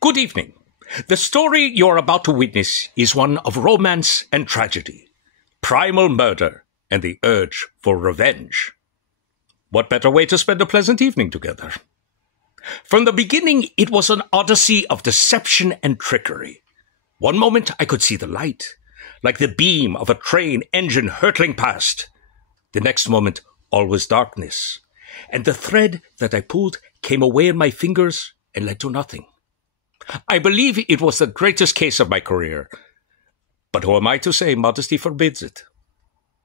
Good evening. The story you're about to witness is one of romance and tragedy, primal murder, and the urge for revenge. What better way to spend a pleasant evening together? From the beginning, it was an odyssey of deception and trickery. One moment I could see the light, like the beam of a train engine hurtling past. The next moment, all was darkness, and the thread that I pulled came away in my fingers and led to nothing. I believe it was the greatest case of my career, but who am I to say modesty forbids it?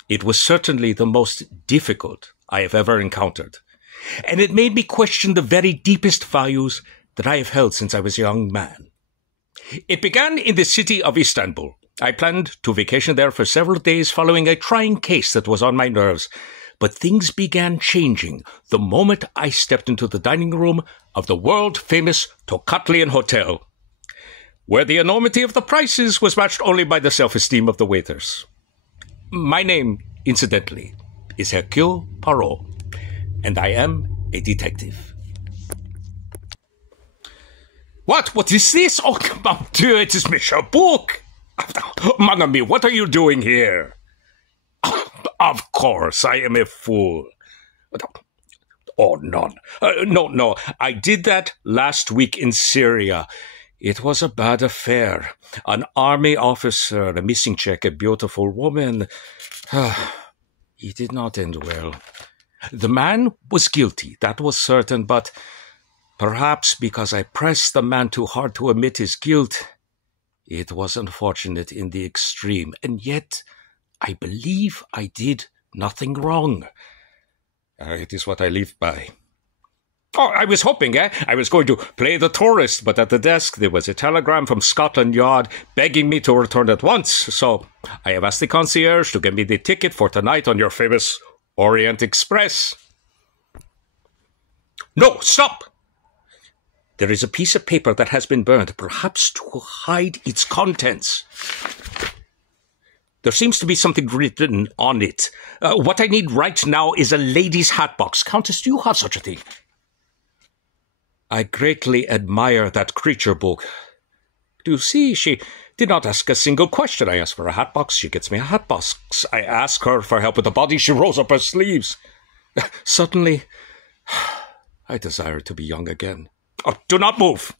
It was certainly the most difficult I have ever encountered, and it made me question the very deepest values that I have held since I was a young man. It began in the city of Istanbul. I planned to vacation there for several days following a trying case that was on my nerves, but things began changing the moment I stepped into the dining room of the world-famous Tokatlian Hotel, where the enormity of the prices was matched only by the self-esteem of the waiters. My name, incidentally, is Hercule Poirot, and I am a detective. What is this? Oh, mon Dieu, it is Monsieur Book! Mon ami, what are you doing here? Of course, I am a fool. Oh, none. No. I did that last week in Syria. It was a bad affair. An army officer, a missing check, a beautiful woman. It did not end well. The man was guilty, that was certain, but perhaps because I pressed the man too hard to admit his guilt, it was unfortunate in the extreme, and yet I believe I did nothing wrong. It is what I live by. Oh, I was hoping, I was going to play the tourist, but at the desk there was a telegram from Scotland Yard begging me to return at once, so I have asked the concierge to get me the ticket for tonight on your famous Orient Express. No, stop! There is a piece of paper that has been burned, perhaps to hide its contents. There seems to be something written on it. What I need right now is a lady's hat box. Countess, do you have such a thing? I greatly admire that creature, Book. Do you see, she did not ask a single question. I asked for a hat box, she gets me a hat box. I ask her for help with the body, she rolls up her sleeves. Suddenly, I desire to be young again. Oh, do not move.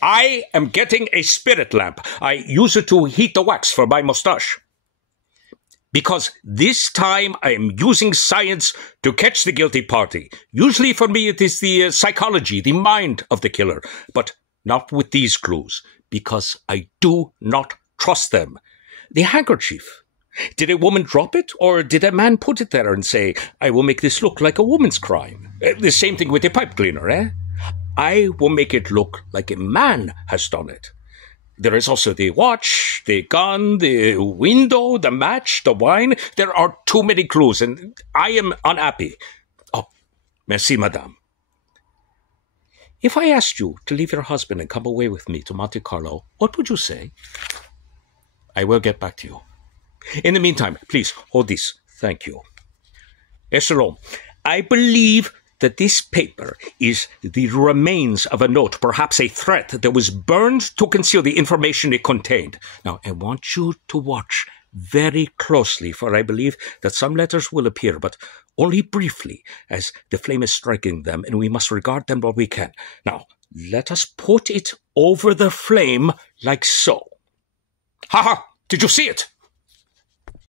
I am getting a spirit lamp. I use it to heat the wax for my moustache. Because this time I am using science to catch the guilty party. Usually for me it is the psychology, the mind of the killer. But not with these clues, because I do not trust them. The handkerchief. Did a woman drop it, or did a man put it there and say, I will make this look like a woman's crime? The same thing with the pipe cleaner, eh? I will make it look like a man has done it. There is also the watch, the gun, the window, the match, the wine. There are too many clues, and I am unhappy. Oh, merci, madame. If I asked you to leave your husband and come away with me to Monte Carlo, what would you say? I will get back to you. In the meantime, please, hold this. Thank you. Echelon, I believe that this paper is the remains of a note, perhaps a threat, that was burned to conceal the information it contained. Now, I want you to watch very closely, for I believe that some letters will appear, but only briefly, as the flame is striking them, and we must regard them while we can. Now, let us put it over the flame like so. Ha! Did you see it?